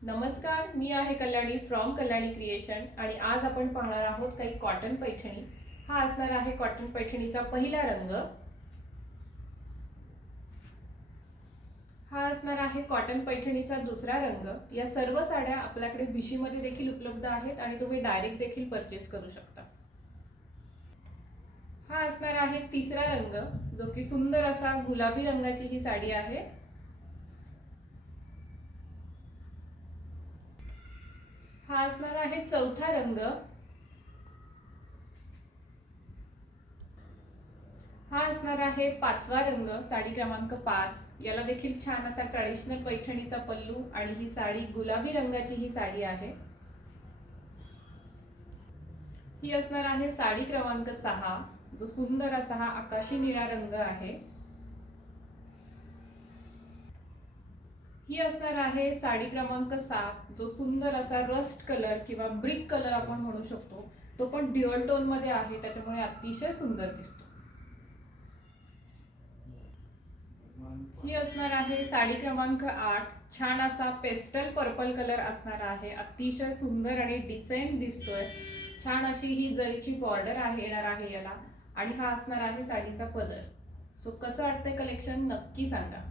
नमस्कार, मी आहे Kalyani from Kalyani creation आणि आज आपण पाहणार आहोत काही कॉटन पैठणी। हा असणार आहे कॉटन पैठणीचा पहिला रंग। हा असणार आहे कॉटन पैठणीचा दुसरा रंग। या सर्व साड्या आपल्याकडे भिशीमध्ये देखील उपलब्ध आहेत आणि तुम्ही डायरेक्ट देखील परचेस करू शकता। हा असणार आहे तिसरा रंग, जो की सुंदर असा गुलाबी रंगाची ही साडी आहे। हा असणार आहे चौथा रंग। हा असणार आहे पाचवा रंग, साडी क्रमांक 5। याला देखील छान असा ट्रेडिशनल पैठणीचा पल्लू आणि ही साडी गुलाबी रंगाची ही साडी आहे। ही असणार आहे साडी क्रमांक 6, जो सुंदर असा हा आकाशी निळा रंग आहे। ही असणार आहे साडी क्रमांक 7, जो सुंदर असा रस्ट कलर किंवा ब्रिक कलर आपण म्हणू शकतो। तो पण ड्युअल टोन मध्ये आहे, त्याच्यामुळे अतिशय सुंदर दिसतो। ही असणार आहे साडी क्रमांक 8, छान असा पेस्टल पर्पल कलर असणार आहे। अतिशय सुंदर आणि डिसेंट दिसतोय। छान अशी ही जरीची बॉर्डर आहे येणार आहे याला, आणि हा असणार आहे साडीचा पदर। सो कसं वाटतंय कलेक्शन नक्की सांगा।